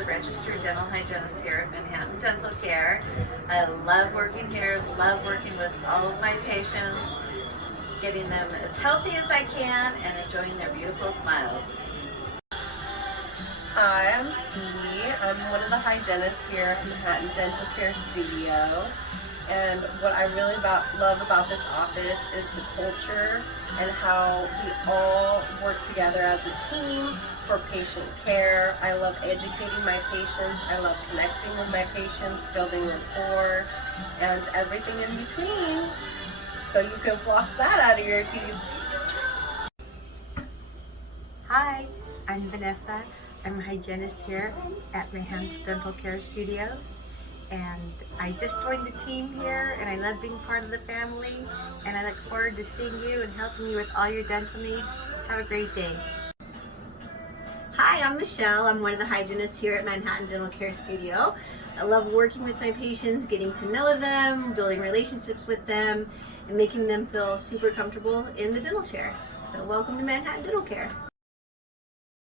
the registered dental hygienist here at Manhattan Dental Care. I love working here, love working with all of my patients, getting them as healthy as I can and enjoying their beautiful smiles. Hi, I'm Stevie. I'm one of the hygienists here at Manhattan Dental Care Studio. And what I really love about this office is the culture and how we all work together as a team for patient care. I love educating my patients. I love connecting with my patients, building rapport, and everything in between. So you can floss that out of your teeth. Hi, I'm Vanessa. I'm a hygienist here at Manhattan Dental Care Studio. And I just joined the team here and I love being part of the family. And I look forward to seeing you and helping you with all your dental needs. Have a great day. Hi, I'm Michelle. I'm one of the hygienists here at Manhattan Dental Care Studio. I love working with my patients, getting to know them, building relationships with them, and making them feel super comfortable in the dental chair. So welcome to Manhattan Dental Care.